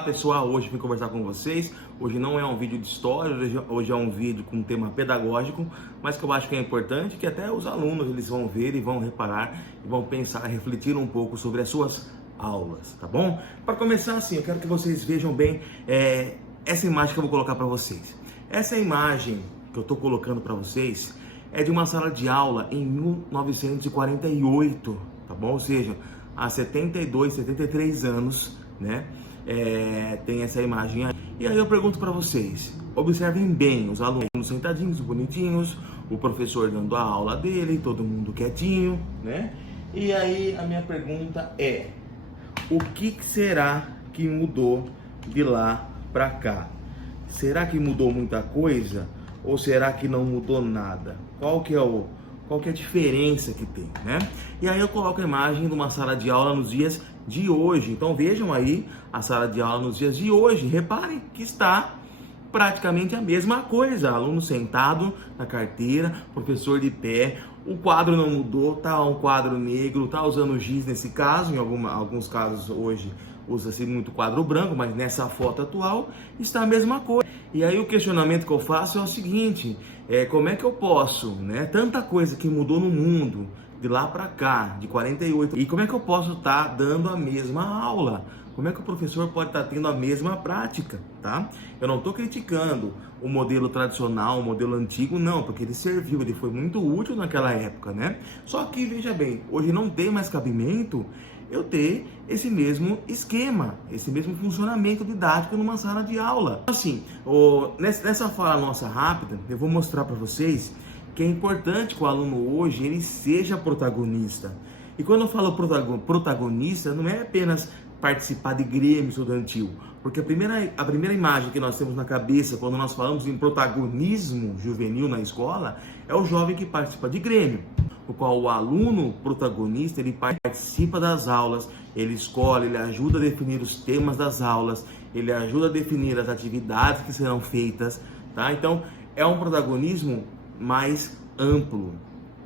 Olá pessoal, hoje eu vim conversar com vocês. Hoje não é um vídeo de história, hoje é um vídeo com um tema pedagógico, mas que eu acho que é importante, que até os alunos eles vão ver e vão reparar e vão pensar, refletir um pouco sobre as suas aulas, tá bom? Para começar assim, eu quero que vocês vejam bem essa imagem que eu vou colocar para vocês. Essa imagem que eu estou colocando para vocês é de uma sala de aula em 1948, tá bom? Ou seja, há 72, 73 anos, né? Tem essa imagem aí. E aí eu pergunto para vocês, observem bem os alunos sentadinhos, bonitinhos, o professor dando a aula dele, todo mundo quietinho, né? E aí a minha pergunta é, o que será que mudou de lá para cá? Será que mudou muita coisa ou será que não mudou nada? Qual que é a diferença que tem, né? E aí eu coloco a imagem de uma sala de aula nos dias de hoje. Então vejam aí a sala de aula nos dias de hoje. Reparem que está praticamente a mesma coisa. Aluno sentado na carteira, professor de pé. O quadro não mudou, tá um quadro negro, tá usando giz nesse caso. Em alguns casos hoje usa-se muito quadro branco, mas nessa foto atual está a mesma coisa. E aí o questionamento que eu faço é o seguinte, como é que eu posso, né? Tanta coisa que mudou no mundo, de lá para cá, de 48, e como é que eu posso estar dando a mesma aula? Como é que o professor pode estar tendo a mesma prática, tá? Eu não estou criticando o modelo tradicional, o modelo antigo, não, porque ele serviu, ele foi muito útil naquela época, né? Só que, veja bem, hoje não tem mais cabimento eu ter esse mesmo esquema, esse mesmo funcionamento didático numa sala de aula. Assim, nessa fala nossa rápida, eu vou mostrar para vocês que é importante que o aluno hoje ele seja protagonista. E quando eu falo protagonista, não é apenas participar de grêmio estudantil, porque a primeira imagem que nós temos na cabeça quando nós falamos em protagonismo juvenil na escola é o jovem que participa de grêmio, o qual o aluno protagonista ele participa das aulas, ele escolhe, ele ajuda a definir os temas das aulas, ele ajuda a definir as atividades que serão feitas, tá? Então é um protagonismo mais amplo.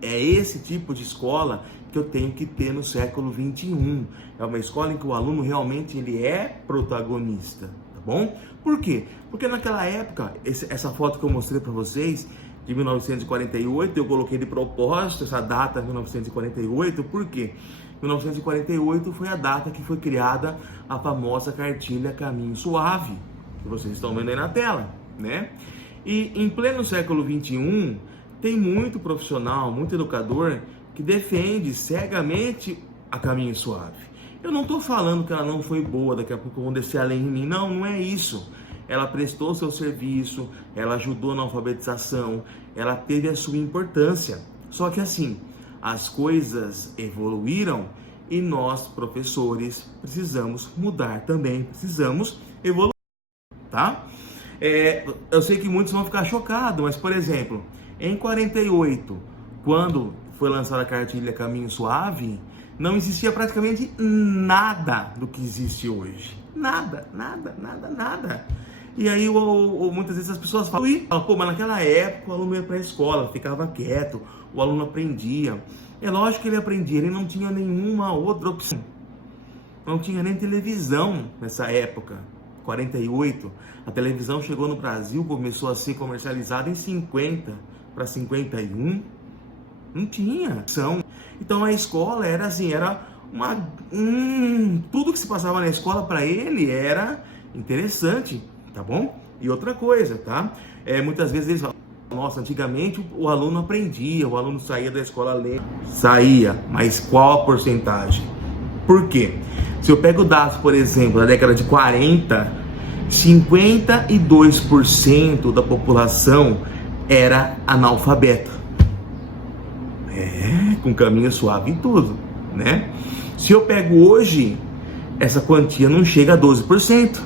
É esse tipo de escola que eu tenho que ter no século 21. É uma escola em que o aluno realmente ele é protagonista, tá bom? Por quê? Porque naquela época, essa foto que eu mostrei para vocês, de 1948, eu coloquei de propósito essa data, 1948, por quê? 1948 foi a data que foi criada a famosa cartilha Caminho Suave, que vocês estão vendo aí na tela, né? E em pleno século 21, tem muito profissional, muito educador que defende cegamente a Caminho Suave. Eu não estou falando que ela não foi boa, daqui a pouco vão descer além de mim. Não, não é isso. Ela prestou seu serviço, ela ajudou na alfabetização, ela teve a sua importância. Só que assim, as coisas evoluíram e nós, professores, precisamos mudar também, precisamos evoluir, tá? Eu sei que muitos vão ficar chocados, mas, por exemplo, em 48, quando foi lançada a cartilha Caminho Suave, não existia praticamente nada do que existe hoje. Nada. E aí, muitas vezes as pessoas falam, pô, mas naquela época o aluno ia para a escola, ficava quieto, o aluno aprendia. É lógico que ele aprendia, ele não tinha nenhuma outra opção. Não tinha nem televisão nessa época. 48, a televisão chegou no Brasil, começou a ser comercializada em 50 para 51, não tinha. Então a escola era assim, tudo que se passava na escola para ele era interessante, tá bom? E outra coisa, tá? Muitas vezes eles falam, nossa, antigamente o aluno aprendia, o aluno saía da escola lendo, mas qual a porcentagem? Por quê? Se eu pego dados, por exemplo, da década de 40, 52% da população era analfabeta. Com Caminho Suave e tudo, né? Se eu pego hoje, essa quantia não chega a 12%.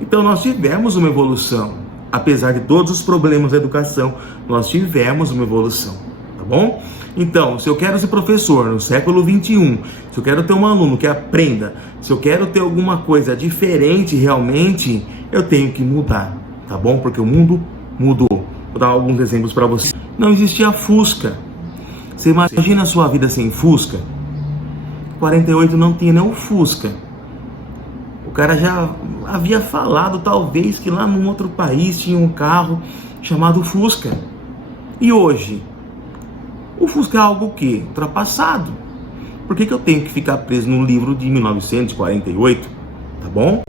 Então nós tivemos uma evolução. Apesar de todos os problemas da educação, nós tivemos uma evolução, tá bom? Então, se eu quero ser professor no século 21, se eu quero ter um aluno que aprenda, se eu quero ter alguma coisa diferente realmente, eu tenho que mudar, tá bom? Porque o mundo mudou. Vou dar alguns exemplos para você. Não existia Fusca. Você imagina a sua vida sem Fusca? 48 não tinha nem o Fusca. cara já havia falado, talvez, que lá num outro país tinha um carro chamado Fusca. E hoje? O Fusca é algo o quê? Ultrapassado. Por que eu tenho que ficar preso num livro de 1948? Tá bom?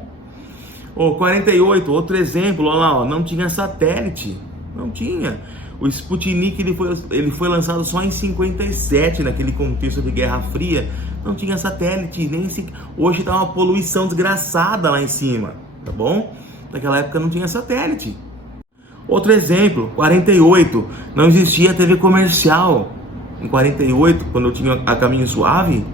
48, outro exemplo, olha lá, não tinha satélite. Não tinha. O Sputnik ele foi lançado só em 57, naquele contexto de Guerra Fria. Não tinha satélite, hoje tá uma poluição desgraçada lá em cima, tá bom? Naquela época não tinha satélite. Outro exemplo, 48, não existia TV comercial. Em 48, quando eu tinha a Caminho Suave,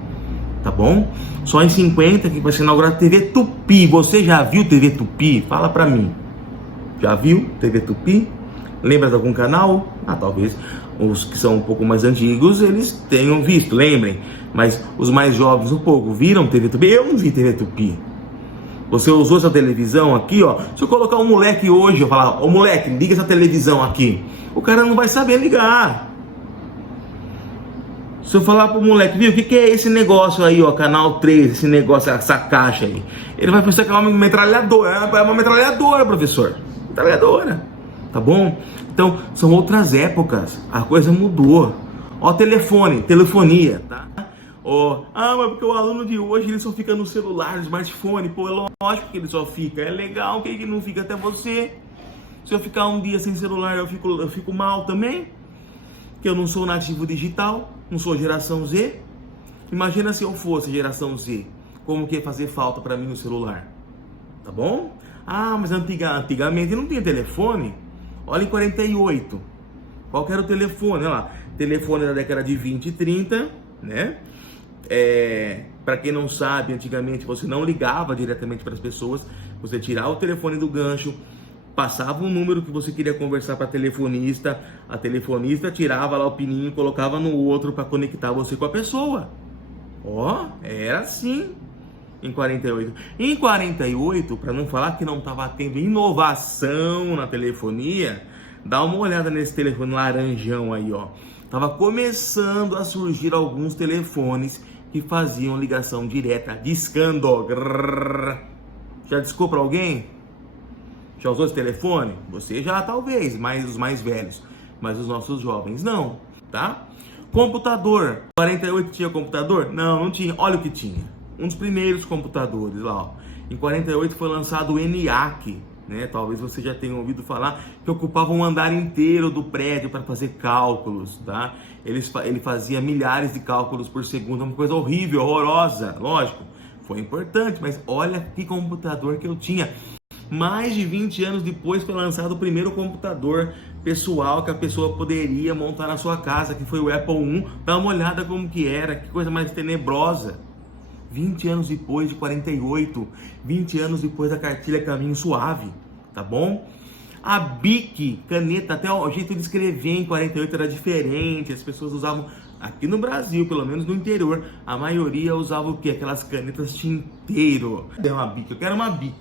tá bom? Só em 50 que vai ser inaugurada a TV Tupi. Você já viu TV Tupi? Fala pra mim. Já viu TV Tupi? Lembra de algum canal? Talvez os que são um pouco mais antigos, eles tenham visto, lembrem. Mas os mais jovens um pouco, viram TV Tupi? Eu não vi TV Tupi. Você usou essa televisão aqui, ó. Se eu colocar um moleque hoje, eu falar, ô moleque, liga essa televisão aqui. O cara não vai saber ligar. Se eu falar pro moleque, viu, o que é esse negócio aí, ó, canal 3, esse negócio, essa caixa aí? Ele vai pensar que é uma metralhadora, é uma metralhadora, professor. Metralhadora, tá bom? Então, são outras épocas, a coisa mudou. Ó, telefonia, tá? Ó, mas porque o aluno de hoje, ele só fica no celular, no smartphone. Pô, é lógico que ele só fica, é legal, que ele não fica até você. Se eu ficar um dia sem celular, eu fico mal também. Que eu não sou nativo digital, não sou geração Z. Imagina se eu fosse geração Z, como que ia fazer falta para mim no celular, tá bom? Mas antigamente não tinha telefone. Olha em 48, qual que era o telefone? Olha lá, telefone da década de 20 e 30, né? Para quem não sabe, antigamente você não ligava diretamente para as pessoas, você tirava o telefone do gancho, passava um número que você queria conversar para a telefonista tirava lá o pininho, colocava no outro para conectar você com a pessoa. Era assim em 48. Em 48, para não falar que não estava tendo inovação na telefonia, dá uma olhada nesse telefone laranjão aí, ó. Tava começando a surgir alguns telefones que faziam ligação direta, discando. Já discou para alguém? Já usou esse telefone? Você já, talvez, mas os mais velhos. Mas os nossos jovens não, tá? Computador. 48 tinha computador? Não tinha. Olha o que tinha. Um dos primeiros computadores lá, ó. Em 48 foi lançado o ENIAC, né? Talvez você já tenha ouvido falar, que ocupava um andar inteiro do prédio para fazer cálculos, tá? Ele fazia milhares de cálculos por segundo, uma coisa horrível, horrorosa, lógico. Foi importante, mas olha que computador que eu tinha. Mais de 20 anos depois foi lançado o primeiro computador pessoal que a pessoa poderia montar na sua casa, que foi o Apple I. Dá uma olhada como que era, que coisa mais tenebrosa. 20 anos depois de 48, 20 anos depois da cartilha Caminho Suave, tá bom? A Bic, caneta, até o jeito de escrever em 48 era diferente, as pessoas usavam, aqui no Brasil, pelo menos no interior, a maioria usava o quê? Aquelas canetas tinteiro. Eu quero uma Bic.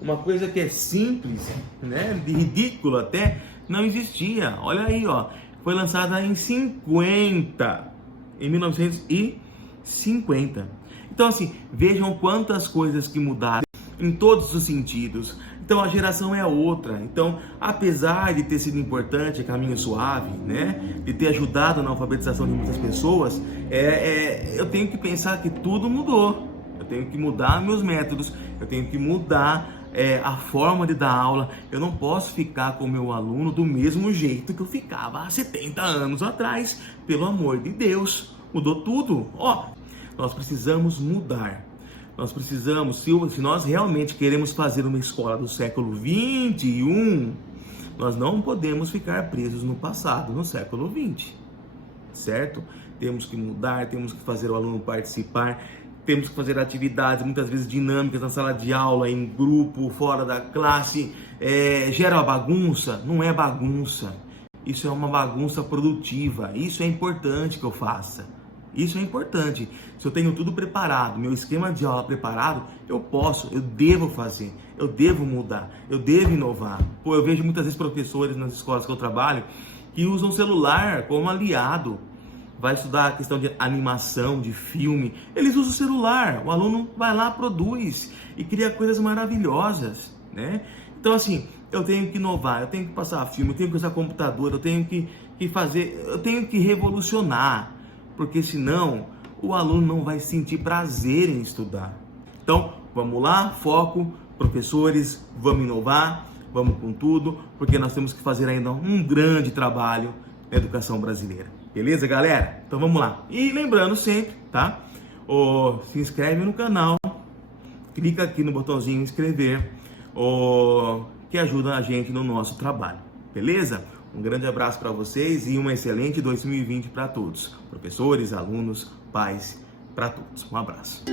Uma coisa que é simples, né, de ridículo até, não existia. Olha aí, ó, foi lançada em 1950. Então assim, vejam quantas coisas que mudaram em todos os sentidos. Então a geração é outra. Então, apesar de ter sido importante, Caminho Suave, né, de ter ajudado na alfabetização de muitas pessoas, eu tenho que pensar que tudo mudou. Eu tenho que mudar meus métodos, eu tenho que mudar a forma de dar aula. Eu não posso ficar com o meu aluno do mesmo jeito que eu ficava há 70 anos atrás. Pelo amor de Deus, mudou tudo. Nós precisamos mudar. Nós precisamos, se nós realmente queremos fazer uma escola do século 21, nós não podemos ficar presos no passado, no século 20, certo? Temos que mudar, temos que fazer o aluno participar, temos que fazer atividades, muitas vezes dinâmicas na sala de aula, em grupo, fora da classe. Gera uma bagunça? Não é bagunça. Isso é uma bagunça produtiva. Isso é importante que eu faça. Isso é importante. Se eu tenho tudo preparado, meu esquema de aula preparado, eu devo fazer, eu devo mudar, eu devo inovar. Eu vejo muitas vezes professores nas escolas que eu trabalho que usam o celular como aliado. vai estudar a questão de animação, de filme, eles usam o celular, o aluno vai lá, produz e cria coisas maravilhosas, né? Então assim, eu tenho que inovar, eu tenho que passar filme, eu tenho que usar computador, eu tenho que fazer, eu tenho que revolucionar, porque senão o aluno não vai sentir prazer em estudar. Então, vamos lá, foco, professores, vamos inovar, vamos com tudo, porque nós temos que fazer ainda um grande trabalho na educação brasileira. Beleza, galera? Então vamos lá. E lembrando sempre, tá? Se inscreve no canal, clica aqui no botãozinho inscrever, que ajuda a gente no nosso trabalho. Beleza? Um grande abraço para vocês e um excelente 2020 para todos. Professores, alunos, pais, para todos. Um abraço.